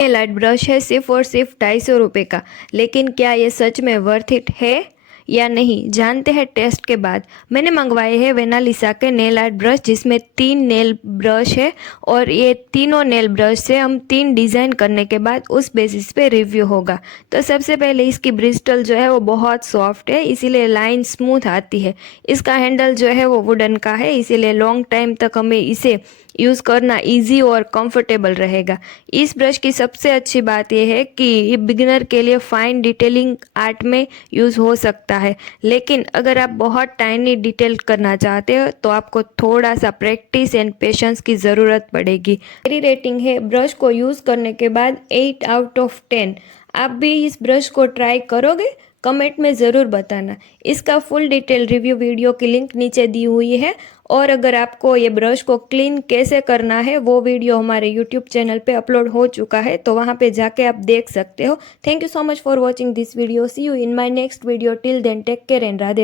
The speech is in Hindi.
ये लाइट ब्रश है सिर्फ और सिर्फ 250 रुपये का। लेकिन क्या ये सच में वर्थ इट है या नहीं, जानते हैं टेस्ट के बाद। मैंने मंगवाए हैं वेनालिसा के नेल आर्ट ब्रश, जिसमें 3 नेल ब्रश है और ये तीनों नेल ब्रश से हम 3 डिज़ाइन करने के बाद उस बेसिस पे रिव्यू होगा। तो सबसे पहले इसकी ब्रिस्टल जो है वो बहुत सॉफ्ट है, इसीलिए लाइन स्मूथ आती है। इसका हैंडल जो है वो वुडन का है, इसीलिए लॉन्ग टाइम तक हमें इसे यूज़ करना इजी और कंफर्टेबल रहेगा। इस ब्रश की सबसे अच्छी बात यह है कि ये बिगिनर के लिए फाइन डिटेलिंग आर्ट में यूज़ हो सकता है, लेकिन अगर आप बहुत टाइनी डिटेल करना चाहते हो तो आपको थोड़ा सा प्रैक्टिस एंड पेशेंस की ज़रूरत पड़ेगी। मेरी रेटिंग है ब्रश को यूज़ करने के बाद 8 आउट ऑफ 10। आप भी इस ब्रश को ट्राई करोगे? कमेंट में ज़रूर बताना। इसका फुल डिटेल रिव्यू वीडियो की लिंक नीचे दी हुई है, और अगर आपको ये ब्रश को क्लीन कैसे करना है वो वीडियो हमारे यूट्यूब चैनल पे अपलोड हो चुका है, तो वहाँ पे जाके आप देख सकते हो। Thank you so much for watching this video. See you in my next video. Till then take care and Radhe.